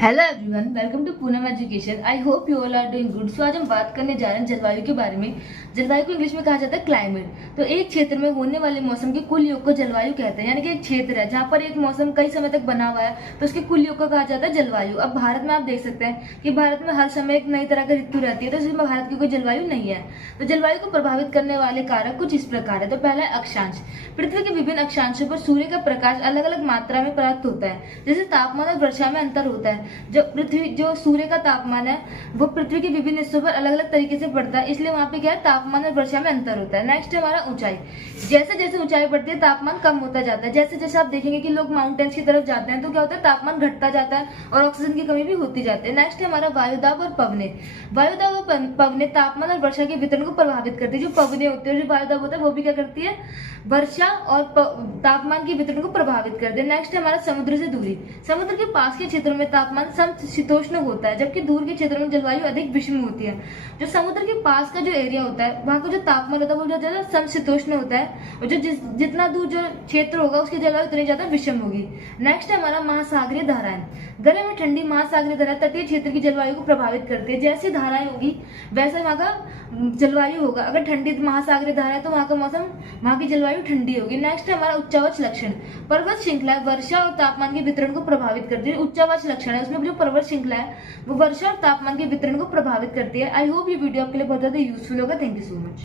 Hello everyone, welcome to Poonam education. I hope you all are doing good. So आज हम बात करने जा रहे हैं जलवायु के बारे में। जलवायु को इंग्लिश में कहा जाता है क्लाइमेट। तो एक क्षेत्र में होने वाले मौसम के कुल योग को जलवायु कहते हैं। यानी कि एक क्षेत्र है जहाँ पर एक मौसम कई समय तक बना हुआ है, तो उसके कुल योग को कहा जाता है जलवायु। अब भारत में आप देख सकते हैं कि भारत में हर समय एक नई तरह की ऋतु रहती है, तो इसमें भारत की कोई जलवायु नहीं है। तो जलवायु को प्रभावित करने वाले कारक कुछ इस प्रकार है। तो पहला है अक्षांश। पृथ्वी के विभिन्न अक्षांशों पर सूर्य का प्रकाश अलग अलग मात्रा में प्राप्त होता है। जैसे तापमान और वर्षा में अंतर होता है। जो सूर्य का तापमान है वो पृथ्वी के विभिन्न हिस्सों पर अलग अलग तरीके से बढ़ता है, इसलिए वहां पे क्या है, तापमान और वर्षा में अंतर होता है। नेक्स्ट है हमारा ऊंचाई। जैसे जैसे ऊंचाई बढ़ती है तापमान कम होता जाता है। जैसे जैसे आप देखेंगे कि लोग माउंटेन्स की तरफ जाते हैं तो क्या होता है, तापमान घटता जाता है और ऑक्सीजन की कमी भी होती जाती है। नेक्स्ट है हमारा वायुदाब और पवने। वायुदाब और पवने तापमान और वर्षा के वितरण को प्रभावित करती है। जो पवने होते हैं, जो वायुदाब होता है, वो भी क्या करती है, वर्षा और तापमान के वितरण को प्रभावित करते हैं। नेक्स्ट है हमारा समुद्र से दूरी। समुद्र के पास के क्षेत्रों में तापमान समशीतोष्ण होता है, जबकि दूर के क्षेत्रों में जलवायु अधिक विषम होती है। जो समुद्र के पास का जो एरिया होता है, वहां का जो तापमान होता है वो ज्यादा समशीतोष्ण होता है, और जो जितना दूर जो क्षेत्र होगा उसकी जलवायु उतनी ज्यादा विषम होगी। नेक्स्ट है हमारा महासागरीय धाराएं। गर्म में ठंडी महासागरीय धाराएं तटीय क्षेत्र की जलवायु को प्रभावित करती है। जैसी धाराएं होगी वैसे वहां का जलवायु होगा। अगर ठंडी महासागरीय धारा है तो वहां का मौसम, वहां की जलवायु ठंडी होगी। नेक्स्ट है हमारा उच्चावच लक्षण। पर्वत श्रृंखला वर्षा और तापमान के वितरण को प्रभावित करती है। उच्चावच लक्षण है, उसमें जो पर्वत श्रृंखला है वो वर्षा और तापमान के वितरण को प्रभावित करती है। आई होप ये वीडियो आपके लिए बहुत ज्यादा यूजफुल होगा। Thank you so much.